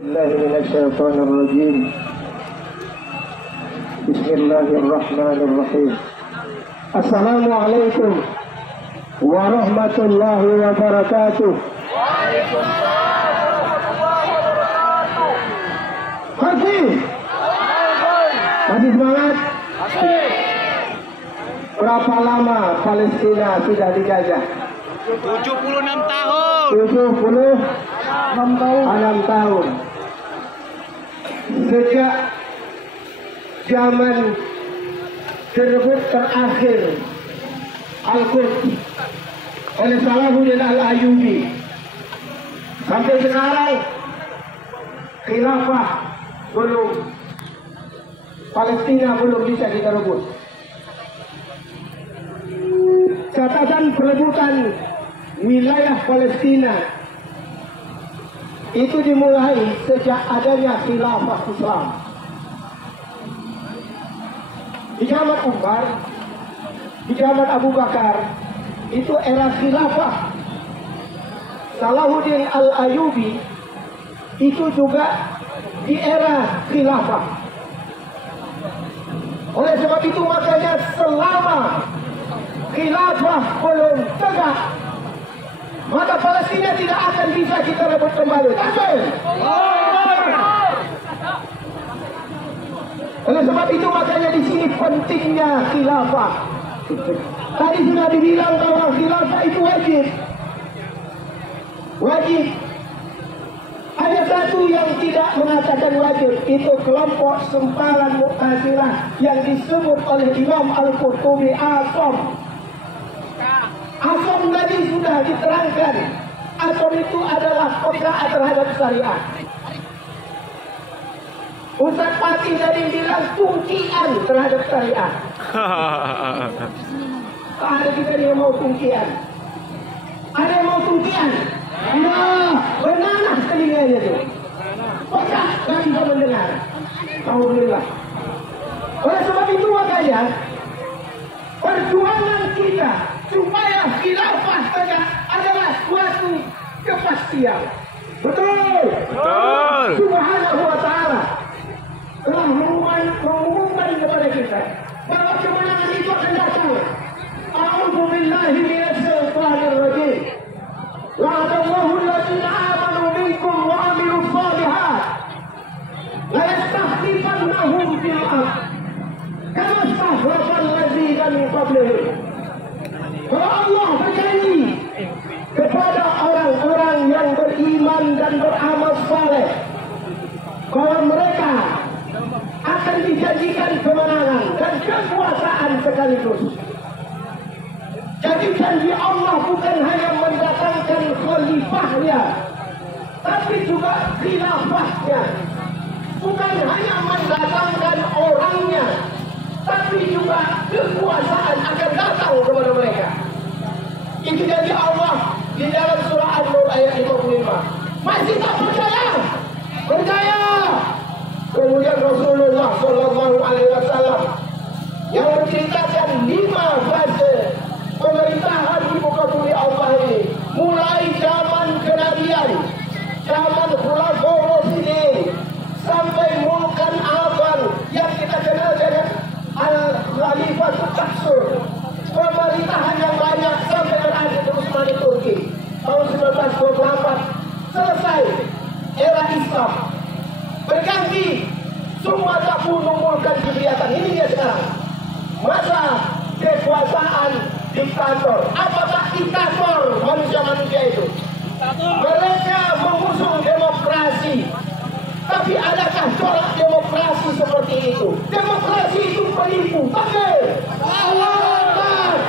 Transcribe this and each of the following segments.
الله من الشيطان الرجيم. بسم الله الرحمن الرحيم. السلام عليكم ورحمة الله وبركاته. Masih semangat? Berapa lama Palestina sudah dijajah? 76 tahun. 76 tahun. Sejak zaman direbut terakhir Al-Quds oleh Salahuddin Al-Ayyubi sampai sekarang khilafah Palestina belum bisa kita rebut. Catatan perebutan wilayah Palestina itu dimulai sejak adanya khilafah Islam. Di zaman Umar, di zaman Abu Bakar, itu era khilafah. Salahuddin Al-Ayyubi itu juga di era khilafah. Oleh sebab itu makanya selama khilafah belum tegak, maka Palestina tidak akan bisa kita rebut kembali. Takbir. Oleh sebab itu makanya di sini pentingnya khilafah. Tadi sudah dibilang bahwa khilafah itu wajib. Wajib. Ada satu yang tidak mengatakan wajib, itu kelompok sempalan Mu'tazilah yang disebut oleh Imam Al-Qurtubi Asom. Asom tadi sudah diterangkan. Asom itu adalah kontra terhadap syariat. Ustaz Fatih tadi bilang tungkian terhadap syariat. Ada kita yang mau tungkian. Ada yang mau tungkian. Nah, bernanah telinganya itu. Pecah, tak bisa mendengar. Alhamdulillah. Oleh sebab itu makanya perjuangan kita supaya khilafah tegak adalah suatu kepastian. Betul. Betul. Subhanahu wa ta'ala telah mengumumkan kepada kita bahwa kemenangan itu akan datang. A'udzu billahi minasy syaithanir rajim. Wa'adallahu alladziina aamanu minkum wa 'amilus shalihat la yastakhlifannahum fil ardh kama istakhlafa alladziina min qablihim. Bahwa Allah berjanji kepada orang-orang yang beriman dan beramal saleh bahwa mereka akan dijanjikan kemenangan dan kekuasaan sekaligus. Jadi janji Allah bukan hanya mendatangkan khalifahnya, tapi juga khilafahnya. Bukan hanya mendatangkan orangnya, tapi juga kekuasaan akan datang kepada mereka. Itu janji Allah di dalam surah An-Nur ayat 55. Masih tak percaya? Percaya. Kemudian Rasulullah Sallallahu Alaihi Wasallam yang menceritakan 5 fase pemerintahan di muka bumi Allah ini, mulai zaman kenabian, zaman Khulafaur Rasyidin, sampai Mulkan Aban yang kita kenal dengan Al-Khalifatul Taksur, pemerintahan yang banyak sampai berakhir di Utsmani Turki tahun 1924. Selesai era Islam, berganti, semua tak pun memuaskan kegiatan. Ini dia sekarang masa kekuasaan diktator. Apakah diktator manusia-manusia itu? Mereka mengusung demokrasi, tapi adakah corak demokrasi seperti itu? Demokrasi itu penipu. Takbir. Allah.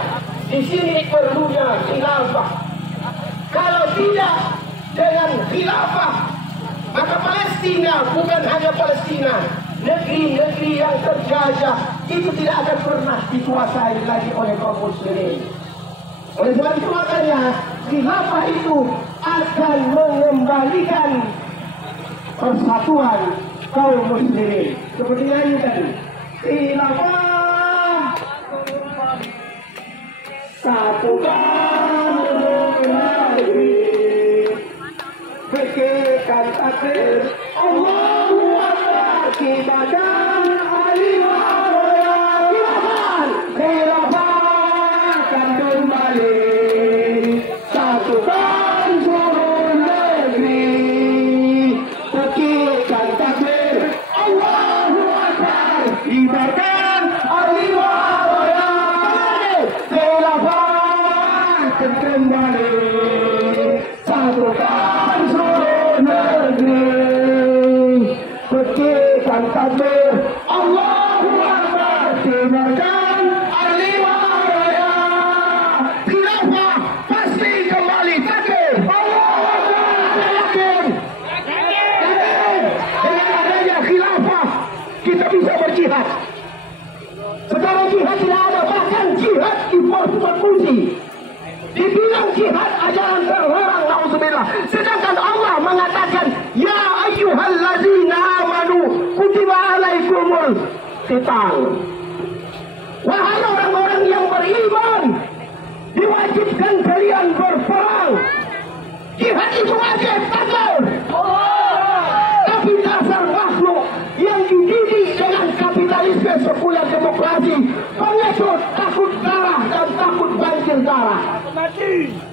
Di sini perlunya khilafah. Kalau tidak dengan khilafah, maka Palestina bukan hanya Palestina, negeri-negeri yang terjajah itu tidak akan pernah dikuasai lagi oleh kaum muslimin. Oleh sebab itu makanya khilafah itu akan mengembalikan persatuan kaum muslimin. Seperti yang tadi, khilafah satukan negeri, pikirkan takdir Kibarkan Aliwaya, kibarkan khilafah akan kembali, satukan seluruh negeri, tekikan takbir Allahu Akbar, kibarkan Aliwaya, khilafah akan kembali, satukan seluruh negeri, tekikan takbir Allahu Akbar, kibarkan Aliwaya, khilafah pasti kembali, takbir Allahu Akbar, yakin dengan adanya khilafah kita bisa berjihad. Sekarang jihad tidak ada, bahkan jihad impor kunci. Dibilang jihad ajaran terlarang, na'udzubillah. Sedangkan Allah mengatakan, ya ayyuhalladzina amanu kutiba alaikumul qital. Wahai orang-orang yang beriman, diwajibkan kalian berperang. Jihad itu wajib, takbir. Tapi dasar makhluk yang dididik dengan kapitalisme sekuler demokrasi, pengecut, takut darah dan takut banjir darah.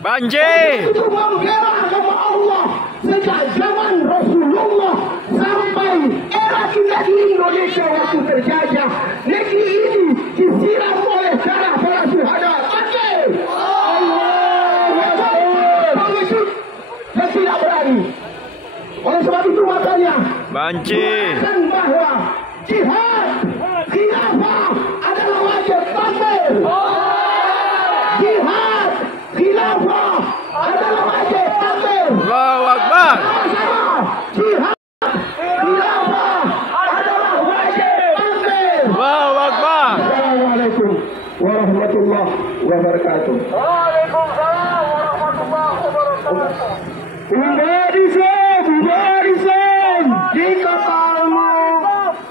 Banjir. Itu membela agama Allah sejak zaman Rasulullah sampai era kita di Indonesia waktu terjajah. Negeri ini disiram oleh darah para syuhada. Banjir. Pengecut dan tidak berani. Oleh sebab itu makanya Banjir. dan bahwa jihad khilafah adalah wajib, takbir. Jihad khilafah adalah wajib, takbir. Allahu Akbar. Sama-sama. Jihad khilafah adalah wajib, takbir. Allahu Akbar. Assalamualaikum warahmatullahi wabarakatuh. Waalaikumsalam warahmatullahi wabarakatuh. Umat Islam di kepalmu,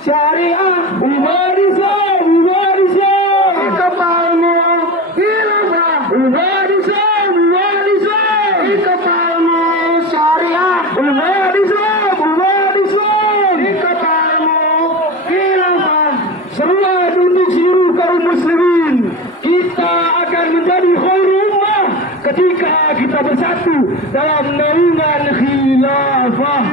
syariah. Umat Islam di kepalmu, khilafah. Umat Islam di kepalmu, syariah. Umat Islam di kepalmu, khilafah. Untuk seluruh kaum muslimin, kita akan menjadi khairul ummah ketika kita bersatu dalam naungan khilafah.